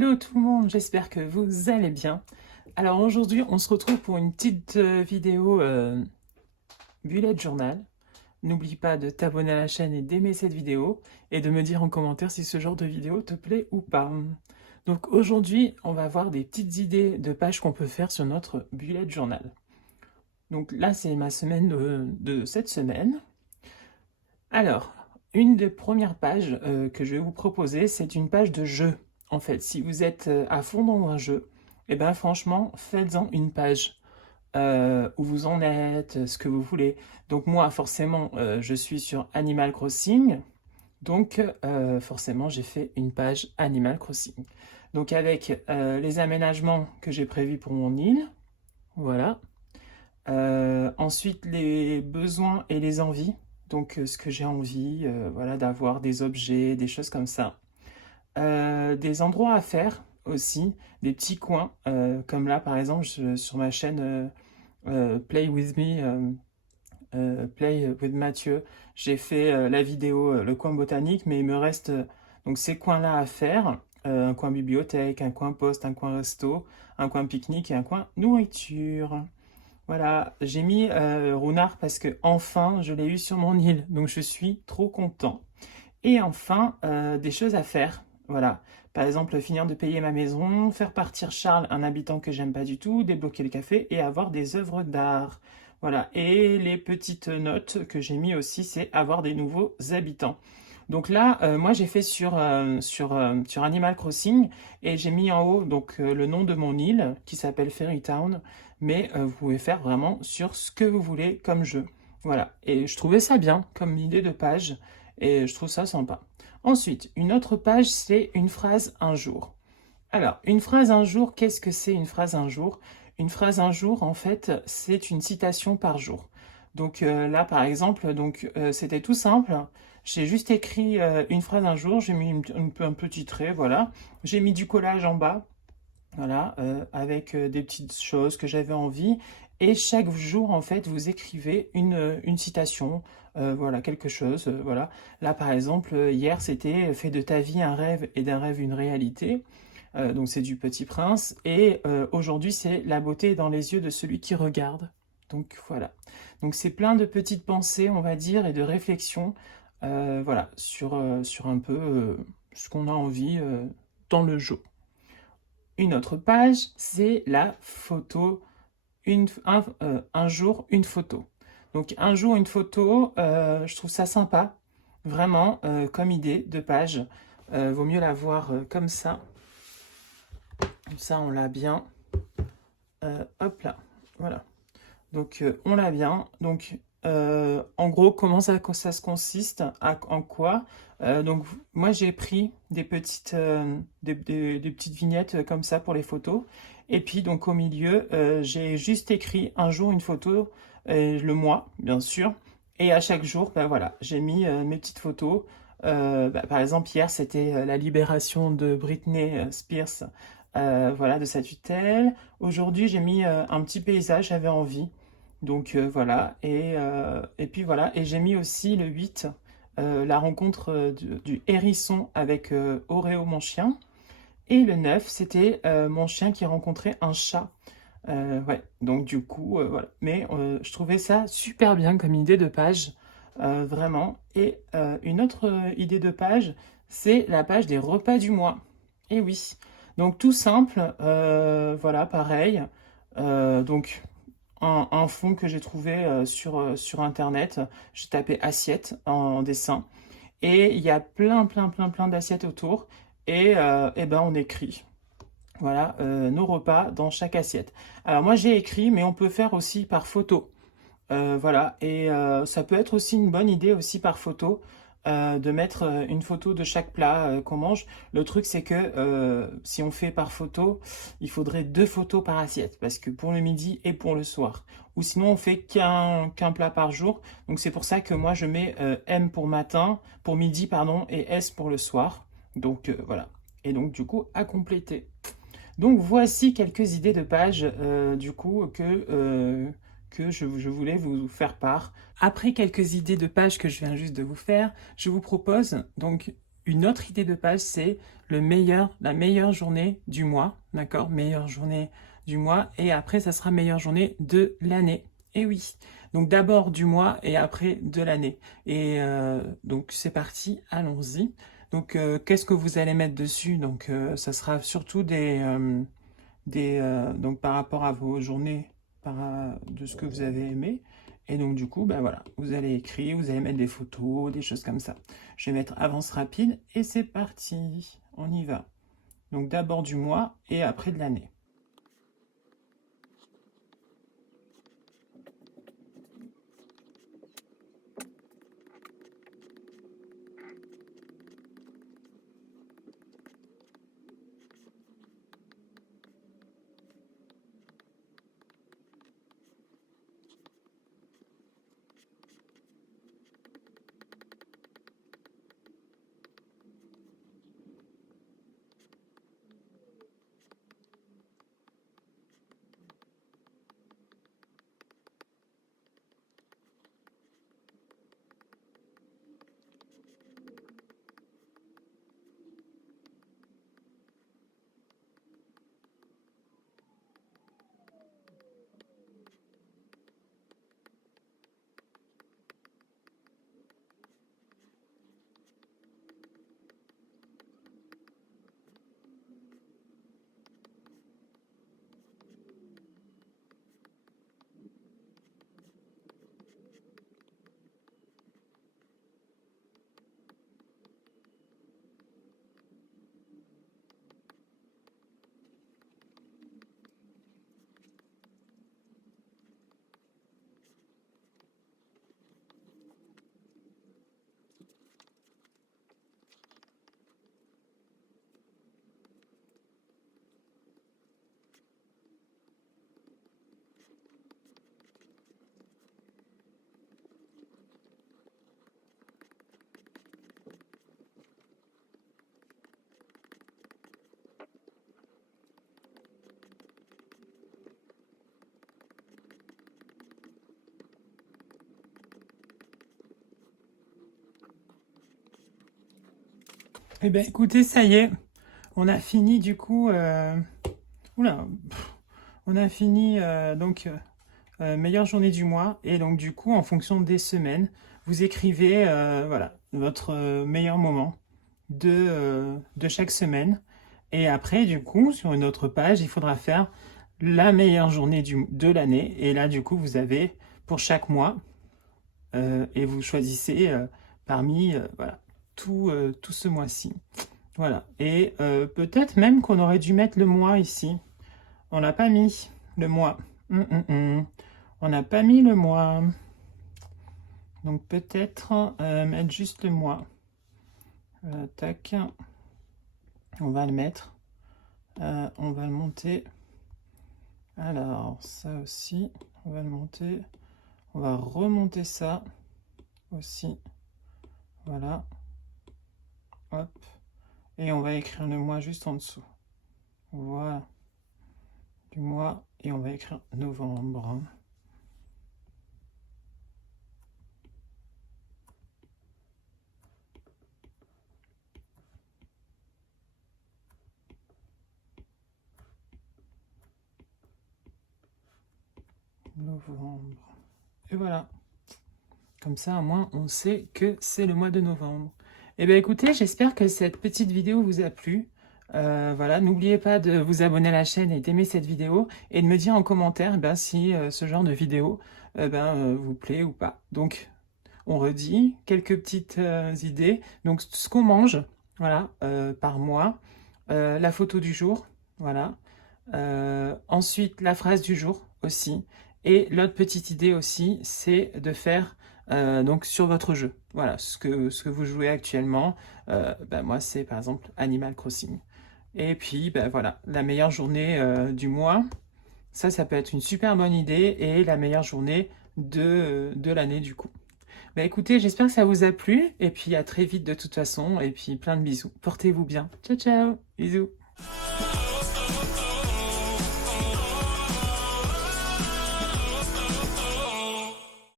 Hello tout le monde, j'espère que vous allez bien. Alors aujourd'hui, on se retrouve pour une petite vidéo bullet journal. N'oublie pas de t'abonner à la chaîne et d'aimer cette vidéo et de me dire en commentaire si ce genre de vidéo te plaît ou pas. Donc aujourd'hui, on va voir des petites idées de pages qu'on peut faire sur notre bullet journal. Donc là, c'est ma semaine de cette semaine. Alors, une des premières pages que je vais vous proposer, c'est une page de jeu. En fait, si vous êtes à fond dans un jeu, et ben franchement, faites-en une page où vous en êtes, ce que vous voulez. Donc moi, forcément, je suis sur Animal Crossing, donc forcément, j'ai fait une page Animal Crossing. Donc avec les aménagements que j'ai prévus pour mon île, voilà. Ensuite, les besoins et les envies. Donc, ce que j'ai envie, voilà, d'avoir des objets, des choses comme ça. Des endroits à faire aussi, des petits coins, comme là, par exemple, sur ma chaîne Play With Me, Play with Mathieu, j'ai fait la vidéo Le coin botanique, mais il me reste donc ces coins-là à faire. Un coin bibliothèque, un coin poste, un coin resto, un coin pique-nique et un coin nourriture. Voilà, j'ai mis Runard parce que enfin je l'ai eu sur mon île, donc je suis trop content. Et enfin, des choses à faire. Voilà, par exemple, finir de payer ma maison, faire partir Charles, un habitant que j'aime pas du tout, débloquer le café et avoir des œuvres d'art. Voilà, et les petites notes que j'ai mis aussi, c'est avoir des nouveaux habitants. Donc là, moi j'ai fait sur Animal Crossing et j'ai mis en haut donc le nom de mon île qui s'appelle Fairy Town, mais vous pouvez faire vraiment sur ce que vous voulez comme jeu. Voilà, et je trouvais ça bien comme idée de page et je trouve ça sympa. Ensuite, une autre page, c'est une phrase un jour. Alors, une phrase un jour, qu'est-ce que c'est une phrase un jour? Une phrase un jour, en fait, c'est une citation par jour. Donc là, par exemple, c'était tout simple. J'ai juste écrit une phrase un jour, j'ai mis un petit trait, voilà. J'ai mis du collage en bas, voilà, avec des petites choses que j'avais envie. Et chaque jour, en fait, vous écrivez une citation, voilà, quelque chose, voilà. Là, par exemple, hier, c'était fais de ta vie un rêve et d'un rêve une réalité. Donc c'est du Petit Prince. Et aujourd'hui, c'est la beauté dans les yeux de celui qui regarde. Donc voilà. Donc c'est plein de petites pensées, on va dire, et de réflexions, voilà, sur un peu ce qu'on a envie dans le jeu. Une autre page, c'est la photo, un jour, une photo. Donc un jour, une photo, je trouve ça sympa, vraiment, comme idée de page. Vaut mieux la voir comme ça. Comme ça, on l'a bien. Hop là, voilà. Donc on l'a bien. Donc en gros, comment ça se consiste, en quoi? Donc moi j'ai pris des petites vignettes comme ça pour les photos. Et puis donc au milieu, j'ai juste écrit un jour une photo, le mois bien sûr. Et à chaque jour, ben voilà, j'ai mis mes petites photos. Par exemple hier c'était la libération de Britney Spears, voilà, de sa tutelle. Aujourd'hui j'ai mis un petit paysage, j'avais envie. Donc voilà, et puis voilà, et j'ai mis aussi le 8, la rencontre du hérisson avec Oreo, mon chien. Et le 9, c'était mon chien qui rencontrait un chat. Ouais, donc du coup, voilà. Mais je trouvais ça super bien comme idée de page, vraiment. Et une autre idée de page, c'est la page des repas du mois. Et oui, donc tout simple, voilà, pareil. Donc un fond que j'ai trouvé sur Internet. J'ai tapé assiette en dessin. Et il y a plein d'assiettes autour. Et ben on écrit. Voilà, nos repas dans chaque assiette. Alors moi j'ai écrit, mais on peut faire aussi par photo. Voilà, et ça peut être aussi une bonne idée aussi par photo de mettre une photo de chaque plat qu'on mange. Le truc c'est que si on fait par photo, il faudrait deux photos par assiette parce que pour le midi et pour le soir. Ou sinon on fait qu'un plat par jour. Donc c'est pour ça que moi je mets M pour matin, pour midi pardon, et S pour le soir. Donc voilà. Et donc du coup à compléter. Donc voici quelques idées de pages du coup que je voulais vous faire part. Après quelques idées de pages que je viens juste de vous faire, je vous propose donc une autre idée de page, c'est la meilleure journée du mois, d'accord? Meilleure journée du mois, et après, ça sera meilleure journée de l'année. Et oui, donc d'abord du mois et après de l'année. Et donc c'est parti, allons-y. Donc qu'est-ce que vous allez mettre dessus? Donc ça sera surtout donc par rapport à vos journées de ce que vous avez aimé. Et donc du coup, ben voilà, vous allez écrire, vous allez mettre des photos, des choses comme ça. Je vais mettre avance rapide et c'est parti, on y va. Donc d'abord du mois et après de l'année. Eh bien écoutez, ça y est, on a fini du coup... Oula, on a fini meilleure journée du mois. Et donc du coup, en fonction des semaines, vous écrivez voilà, votre meilleur moment de chaque semaine. Et après, du coup, sur une autre page, il faudra faire la meilleure journée de l'année. Et là, du coup, vous avez pour chaque mois, et vous choisissez parmi voilà, tout ce mois-ci. Voilà. Et peut-être même qu'on aurait dû mettre le mois ici. On n'a pas mis le mois. On n'a pas mis le mois. Donc peut-être mettre juste le mois. Tac. On va le mettre. On va le monter. Alors, ça aussi, on va le monter. On va remonter ça aussi. Voilà. Hop. Et on va écrire le mois juste en dessous. Voilà. Du mois. Et on va écrire novembre. Novembre. Et voilà. Comme ça, au moins, on sait que c'est le mois de novembre. Eh bien, écoutez, j'espère que cette petite vidéo vous a plu. Voilà, n'oubliez pas de vous abonner à la chaîne et d'aimer cette vidéo et de me dire en commentaire si ce genre de vidéo vous plaît ou pas. Donc, on redit quelques petites idées. Donc, ce qu'on mange, voilà, par mois, la photo du jour, voilà. Ensuite, la phrase du jour aussi. Et l'autre petite idée aussi, c'est de faire donc sur votre jeu. Voilà, ce que vous jouez actuellement. Moi, c'est par exemple Animal Crossing. Et puis, voilà, la meilleure journée du mois. Ça peut être une super bonne idée. Et la meilleure journée de l'année du coup. Écoutez, j'espère que ça vous a plu. Et puis, à très vite de toute façon. Et puis, plein de bisous. Portez-vous bien. Ciao, ciao. Bisous.